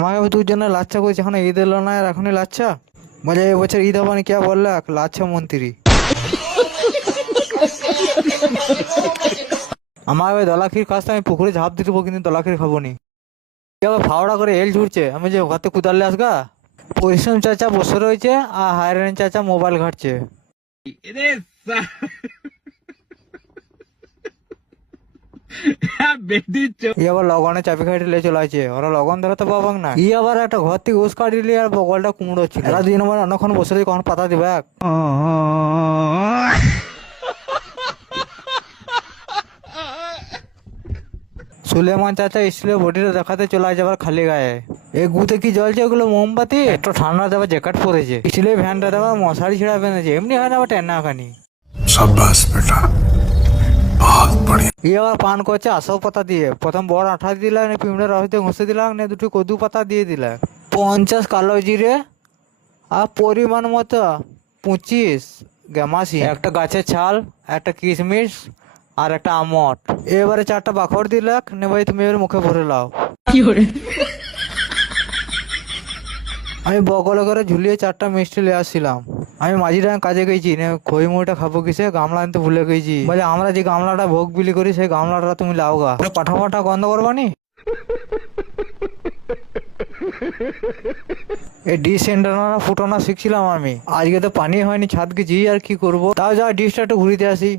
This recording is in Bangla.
আমাকে তোর জন্য লাচ্ছা করেছে, এখন ঈদ এলো না আর এখনই লাচ্ছা? বলে এবছর ঈদ হবানি কে বললে লাচ্ছা মন্ত্রী। আমার ওই দলাখির কাজটা আমি পুকুরে ঝাঁপ দিতে কিন্তু দলাখির খাবো নি। আবার ফাওড়া করে এল ঝুড়ছে, আমি যে ঘরতে কুদারলে আসগা। পরিশ্রম চাচা বসে রয়েছে আর হায়রান চাচা মোবাইল ঘাটছে। ই আবার লগনে চাবি খাইতে চলে আছে, ওরা লগন ধরে তো পাবাক না। ই আবার একটা ঘর থেকে উস কাটিলি আর বগলটা কুমড়ো ছিল। এরা দুই নম্বর অনেকক্ষণ বসে রয়েছে, কখন পাতা দিবে। সুলেমান চাচা স্টিলের বডিটা দেখাতে চলে আসে আবার খালি গায়ে। এই গুতে কি জ্বলছে, ওগুলো মোমবাতি। একটু ঠান্ডা দেওয়ার জ্যাকেট পরেছে, স্টিলের ভ্যানটা দেওয়ার মশারি ছিঁড়া বেঁধেছে, এমনি হয় না আবার টেন্না খানি। शाबाश बेटा, बहुत बढ़िया। ই আবার পান করছে আসো পাতা দিয়ে। প্রথম বড় আঠা দিলাম, পিমড়ের রস দিয়ে ঘষে দিলাম, দুটো কদু পাতা দিয়ে দিলাম, 50 কালো জিরে আর পরিমাণ মতো 25 গ্যামাসি, একটা গাছের ছাল, একটা কিশমিশ আর একটা আমট। এবারে 4টা বাখর দিলাক। নে ভাই তুমি এবার মুখে ভরে লাও। আমি বগলে করে ঝুলিয়ে 4টা মিষ্টি নিয়ে আসছিলাম। আমি মাঝিরা কাজে গেছি, খই মুড়িটা খাবো কিসে, গামলা আনতে ভুলে গেছি। বলে আমরা যে গামলাটা ভোগ বিলি করি সেই গামলাটা তুমি লাও গা, পাঠা পাঠা গন্ধ করবানি। এই ডিশ সেন্টার ফুটানো শিখছিলাম আমি। আজকে তো পানি হয়নি, ছাদ গেছি আর কি করবো। তাও যা ডিশটা একটু ঘুরিতে আসি।